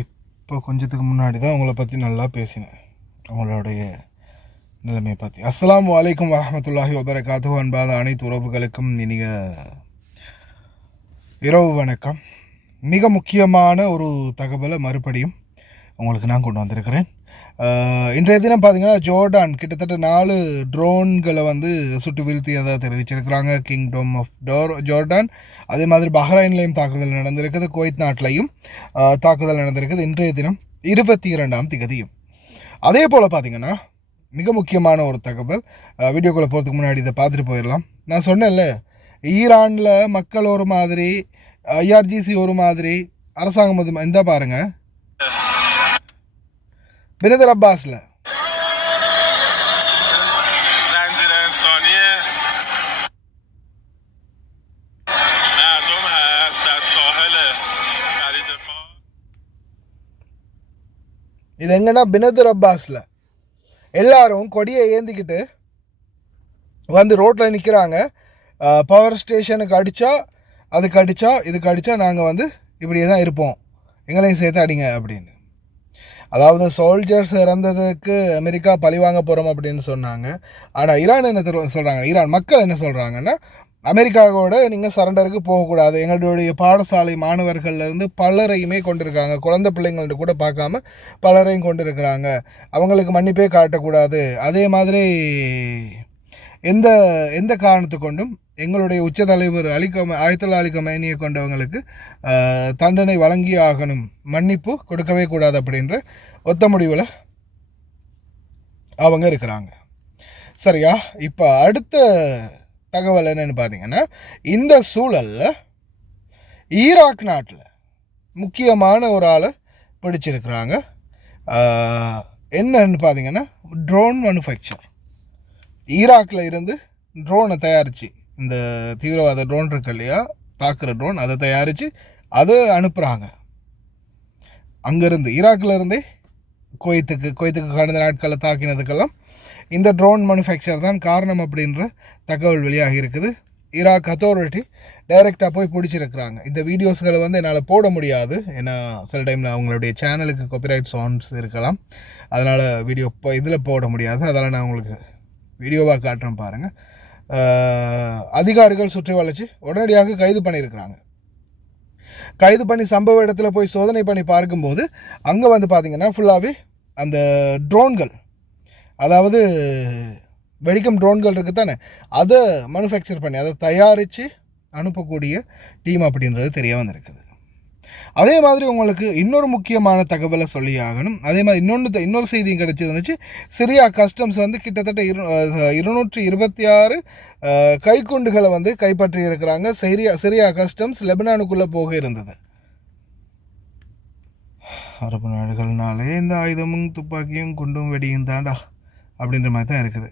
இப்போ கொஞ்சத்துக்கு முன்னாடி தான் உங்களை பற்றி நல்லா பேசினேன், உங்களுடைய நிலைமையை பற்றி. அஸ்ஸலாமு அலைக்கும் வரஹ்மத்துல்லாஹி வபரகாத்துஹு. அன்பான அனைத்து உறவுகளுக்கும் இனிய இரவு வணக்கம். மிக முக்கியமான ஒரு தகவலை மறுபடியும் உங்களுக்கு நான் கொண்டு வந்திருக்கிறேன். இன்றைய தினம் பார்த்தீங்கன்னா ஜோர்டான் கிட்டத்தட்ட 4 ட்ரோன்களை வந்து சுட்டு வீழ்த்தியதாக தெரிவிச்சிருக்கிறாங்க. கிங்டம் ஆஃப் ஜோர்டான், அதே மாதிரி பஹ்ரைன்லையும் தாக்குதல் நடந்திருக்குது, குவைத் நாட்டிலையும் தாக்குதல் நடந்திருக்குது. இன்றைய தினம் 22ஆம் திகதியும். அதே போல் பார்த்தீங்கன்னா மிக முக்கியமான ஒரு தகவல், வீடியோக்குள்ளே போகிறதுக்கு முன்னாடி இதை பார்த்துட்டு போயிடலாம். நான் சொன்னேன்ல, ஈரானில் மக்கள் ஒரு மாதிரி, ஐஆர்ஜிசி ஒரு மாதிரி, அரசாங்கம் இந்த பாருங்கள் بنادر عباس لا زنجیره انسانی مردم هست در ساحل خلیج فارس. இது எங்கன்னா பினதர் அப்பாஸ்ல எல்லாரும் கொடியை ஏந்திக்கிட்டு வந்து ரோட்டில் நிற்கிறாங்க. பவர் ஸ்டேஷனுக்கு அடித்தா, அதுக்கு அடித்தா, இதுக்கு அடித்தா நாங்கள் வந்து இப்படியே தான் இருப்போம், எங்களையும் சேர்த்து அடிங்க அப்படின்னு. அதாவது சோல்ஜர்ஸ் இறந்ததுக்கு அமெரிக்கா பழிவாங்க போகிறோம் அப்படின்னு சொன்னாங்க. ஆனால் ஈரான் என்ன சொல்கிறாங்க, ஈரான் மக்கள் என்ன சொல்கிறாங்கன்னா, அமெரிக்காவோட நீங்கள் சரண்டருக்கு போகக்கூடாது, எங்களுடைய பாடசாலை மாணவர்கள்லேருந்து பலரையுமே கொண்டிருக்காங்க, குழந்தை பிள்ளைங்கள்ட்ட கூட பார்க்காம பலரையும் கொண்டிருக்கிறாங்க, அவங்களுக்கு மன்னிப்பே காட்டக்கூடாது. அதே மாதிரி எந்த எந்த காரணத்து கொண்டும் எங்களுடைய உச்ச தலைவர் ஆயத்துல்லா அலி கமேனியை கொண்டவங்களுக்கு தண்டனை வழங்கி ஆகணும், மன்னிப்பு கொடுக்கவே கூடாது அப்படின்ற ஒத்த முடிவில் அவங்க இருக்கிறாங்க. சரியா? இப்போ அடுத்த தகவல் என்னன்னு பார்த்தீங்கன்னா, இந்த சூழலில் ஈராக் நாட்டில் முக்கியமான ஒரு ஆளை பிடிச்சிருக்கிறாங்க. என்னன்னு பார்த்தீங்கன்னா, ட்ரோன் மேனுஃபேக்சர். ஈராக்கில் இருந்து ட்ரோனை தயாரித்து, இந்த தீவிரவாத ட்ரோன் இருக்கு இல்லையா, தாக்குற ட்ரோன், அதை தயாரித்து அதை அனுப்புகிறாங்க. அங்கேருந்து ஈராக்கில் இருந்தே குவைத்துக்கு கடந்த நாட்களில் தாக்கினதுக்கெல்லாம் இந்த ட்ரோன் மேனுஃபேக்சர் தான் காரணம் அப்படின்ற தகவல் வெளியாகி இருக்குது. ஈராக் அத்தாரிட்டி டைரெக்டாக போய் பிடிச்சிருக்கிறாங்க. இந்த வீடியோஸ்களை வந்து என்னால் போட முடியாது, ஏன்னா சில டைமில் அவங்களுடைய சேனலுக்கு காப்பிரைட் சாங்ஸ் இருக்கலாம், அதனால் வீடியோ இதில் போட முடியாது. அதனால் நான் உங்களுக்கு வீடியோவாக காட்டுறேன் பாருங்கள். அதிகாரிகள் சுற்றி வளைச்சு உடனடியாக கைது பண்ணியிருக்கிறாங்க. கைது பண்ணி சம்பவ இடத்துல போய் சோதனை பண்ணி பார்க்கும்போது அங்கே வந்து பார்த்திங்கன்னா ஃபுல்லாகவே அந்த ட்ரோன்கள், அதாவது வெடிக்கும் ட்ரோன்கள் இருக்குது தானே, அதை மேனுஃபேக்சர் பண்ணி அதை தயாரித்து அனுப்பக்கூடிய டீம் அப்படின்றது தெரிய வந்திருக்குது. அதே மாதிரி உங்களுக்கு இன்னொரு முக்கியமான தகவலை சொல்லி ஆகணும். அதே மாதிரி இன்னொரு செய்தியும் கிடச்சிருந்துச்சு. சிரியா கஸ்டம்ஸ் வந்து கிட்டத்தட்ட 226 கைக்குண்டுகளை வந்து கைப்பற்றி இருக்கிறாங்க. சிரியா கஸ்டம்ஸ் லெபனானுக்குள்ளே போக இருந்தது. அரபு நாடுகள்னாலே இந்த ஆயுதமும் துப்பாக்கியும் குண்டும் வெடியும் தாண்டா அப்படின்ற மாதிரி தான் இருக்குது.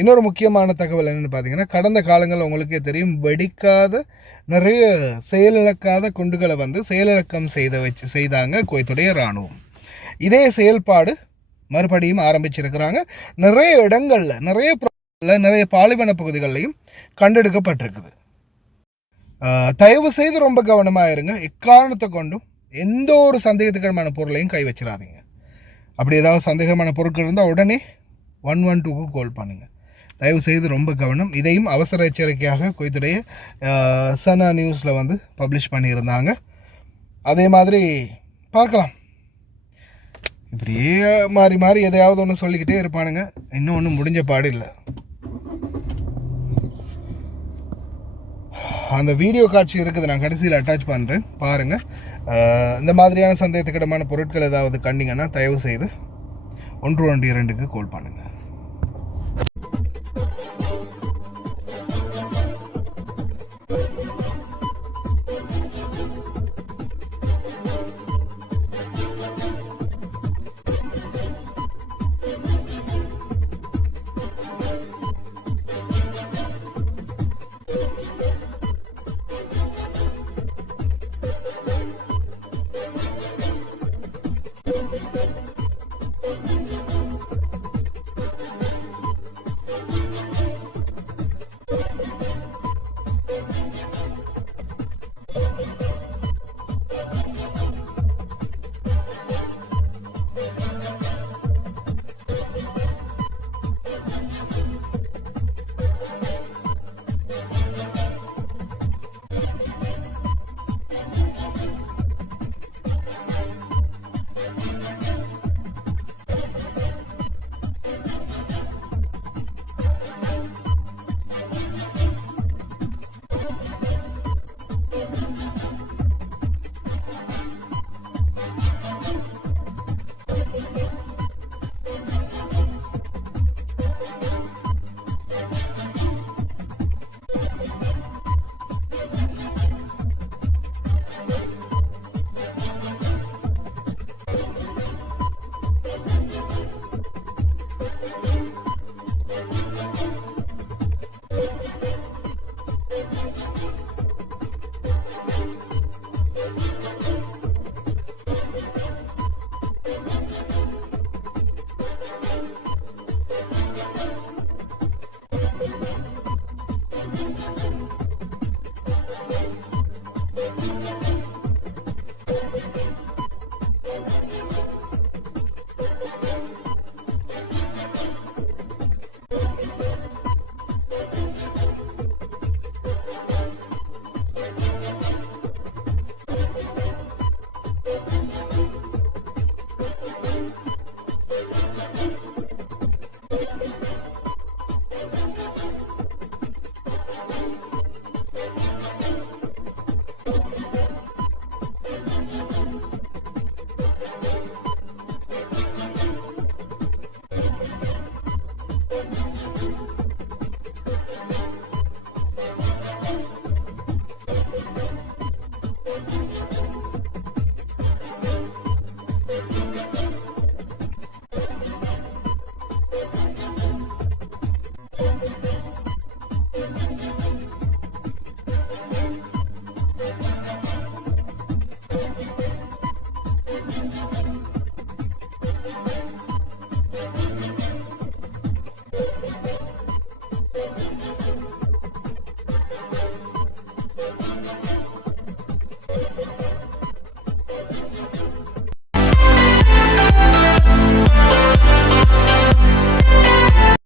இன்னொரு முக்கியமான தகவல் என்னென்னு பார்த்தீங்கன்னா, கடந்த காலங்களில் உங்களுக்கே தெரியும், வெடிக்காத நிறைய செயலிழக்காத குண்டுகளை வந்து செயலிழக்கம் செய்தாங்க குவைத்துடைய இராணுவம். இதே செயல்பாடு மறுபடியும் ஆரம்பிச்சிருக்கிறாங்க. நிறைய இடங்களில், நிறைய பாலைவன பகுதிகளிலையும் கண்டெடுக்கப்பட்டிருக்குது. தயவு செய்து ரொம்ப கவனமாக இருங்க. எக்காரணத்தை கொண்டும் எந்த ஒரு சந்தேகத்துக்கிடமான பொருளையும் கை வச்சிடாதீங்க. அப்படி ஏதாவது சந்தேகமான பொருட்கள் இருந்தால் உடனே 112க்கு கால் பண்ணுங்கள். தயவு செய்து ரொம்ப கவனம். இதையும் அவசர எச்சரிக்கையாக குவைத்துடைய சனா நியூஸில் வந்து பப்ளிஷ் பண்ணியிருந்தாங்க. அதே மாதிரி பார்க்கலாம், இப்படியே மாறி மாறி எதையாவது ஒன்று சொல்லிக்கிட்டே இருப்பானுங்க. இன்னும் ஒன்றும் முடிஞ்ச பாடு இல்லை. அந்த வீடியோ காட்சி இருக்குது, நான் கடைசியில் அட்டாச் பண்ணுறேன், பாருங்கள். இந்த மாதிரியான சந்தேகத்துக்கிடமான பொருட்கள் ஏதாவது கண்டிங்கன்னா தயவு செய்து 112க்கு கால் பண்ணுங்கள்.